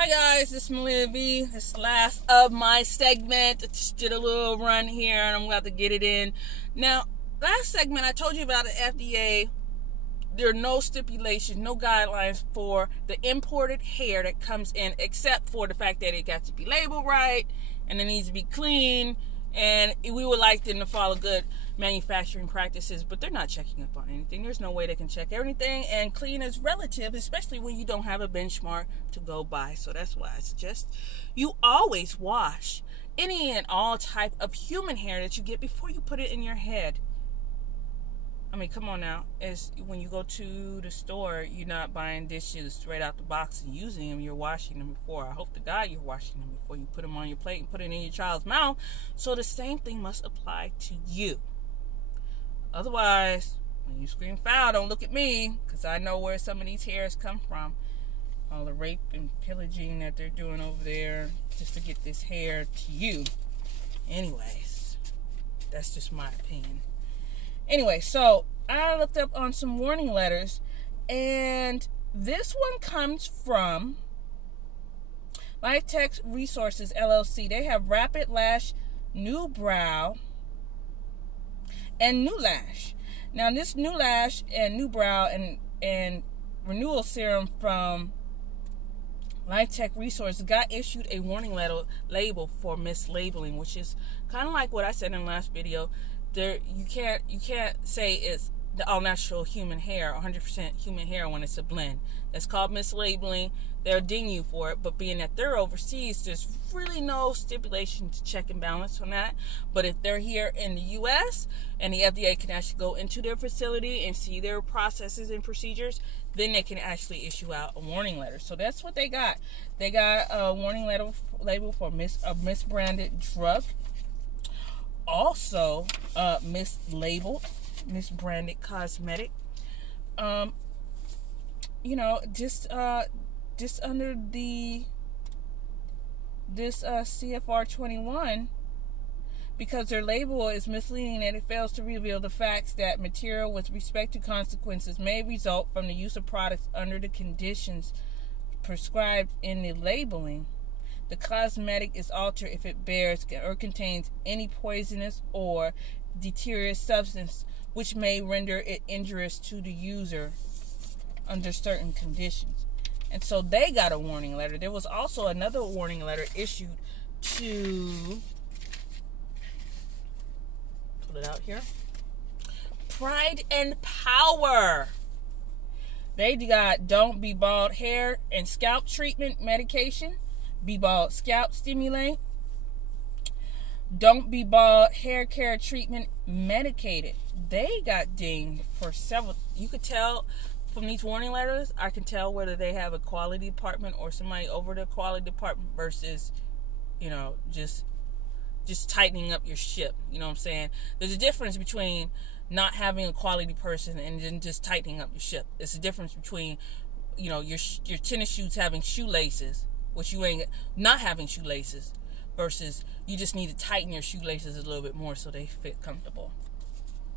Hi guys, this is Melody. This is the last of my segment. I just did a little run here and I'm about to get it in. Now, last segment I told you about the FDA. There are no stipulations, no guidelines for the imported hair that comes in, except for the fact that it got to be labeled right and it needs to be clean, and we would like them to follow good manufacturing practices, but they're not checking up on anything. There's no way they can check everything, and clean is relative, especially when you don't have a benchmark to go by. So that's why I suggest you always wash any and all type of human hair that you get before you put it in your head. I mean, come on now. It's when you go to the store, you're not buying dishes straight out the box and using them. You're washing them before. I hope to God you're washing them before you put them on your plate and put it in your child's mouth. So the same thing must apply to you. Otherwise, when you scream foul, don't look at me, because I know where some of these hairs come from. All the rape and pillaging that they're doing over there just to get this hair to you. Anyways, that's just my opinion. Anyway, so I looked up on some warning letters, and this one comes from Tech Resources, LLC. They have Rapid Lash, New Brow, and New Lash. Now, this New Lash and New Brow and Renewal Serum from Tech Resources got issued a warning label for mislabeling, which is kind of like what I said in the last video. You can't say it's the all-natural human hair, 100% human hair when it's a blend. That's called mislabeling. They'll ding you for it, but being that they're overseas, there's really no stipulation to check and balance on that. But if they're here in the U.S. and the FDA can actually go into their facility and see their processes and procedures, then they can actually issue out a warning letter. So that's what they got. They got a warning label for a misbranded drug. Also, misbranded cosmetic. Just under this CFR 21, because their label is misleading and it fails to reveal the facts that material with respect to consequences may result from the use of products under the conditions prescribed in the labeling. The cosmetic is altered if it bears or contains any poisonous or deleterious substance which may render it injurious to the user under certain conditions. And so they got a warning letter. There was also another warning letter issued to, pull it out here, Pride and Power. They got Don't Be Bald hair and scalp treatment medication. Be Bald scalp stimulant. Don't Be Bald hair care treatment medicated. They got dinged for several. You could tell from these warning letters, I can tell whether they have a quality department or somebody over the quality department versus, just tightening up your ship. You know what I'm saying? There's a difference between not having a quality person and then just tightening up your ship. It's a difference between, your tennis shoes having shoelaces, which you ain't not having shoelaces, versus you just need to tighten your shoelaces a little bit more so they fit comfortable.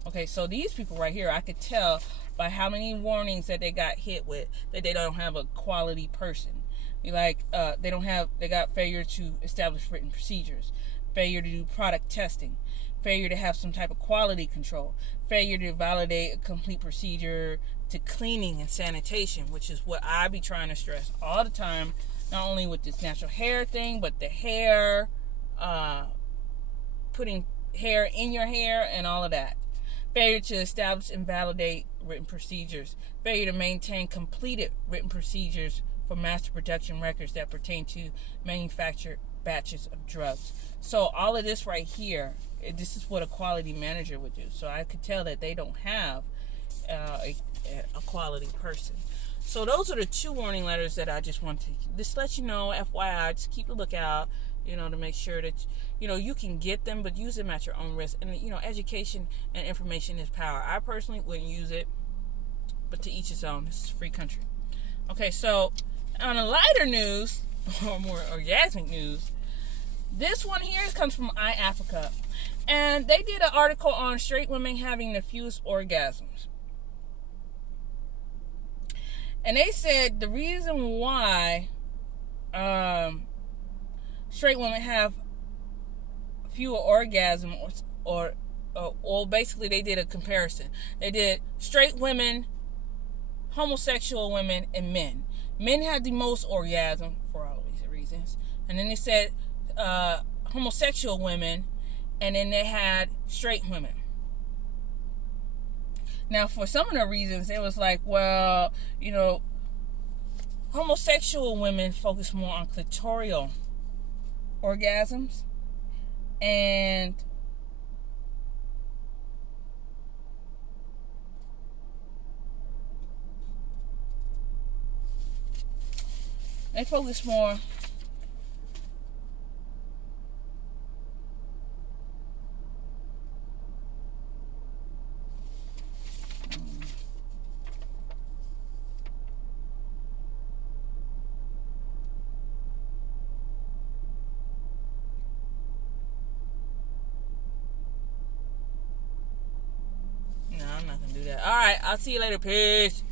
Okay, so these people right here, I could tell by how many warnings that they got hit with that they don't have a quality person. They got failure to establish written procedures, failure to do product testing, failure to have some type of quality control, failure to validate a complete procedure to cleaning and sanitation, which is what I be trying to stress all the time, not only with this natural hair thing, but the hair, putting hair in your hair and all of that. Failure to establish and validate written procedures. Failure to maintain completed written procedures for master production records that pertain to manufactured batches of drugs. So all of this right here, this is what a quality manager would do. So I could tell that they don't have a quality person. So those are the two warning letters that I just want to just let you know, FYI, just keep a lookout, to make sure that, you can get them, but use them at your own risk. And, education and information is power. I personally wouldn't use it, but to each his own. This is a free country. Okay, so on a lighter news, or more orgasmic news, this one here comes from iAfrica. And they did an article on straight women having the fewest orgasms. And they said the reason why straight women have fewer orgasms, or basically they did a comparison. They did straight women, homosexual women, and men. Men had the most orgasm for all these reasons. And then they said homosexual women, and then they had straight women. Now, for some of the reasons, it was like, well, homosexual women focus more on clitoral orgasms, and they focus more no, I'm not gonna do that. All right, I'll see you later. Peace.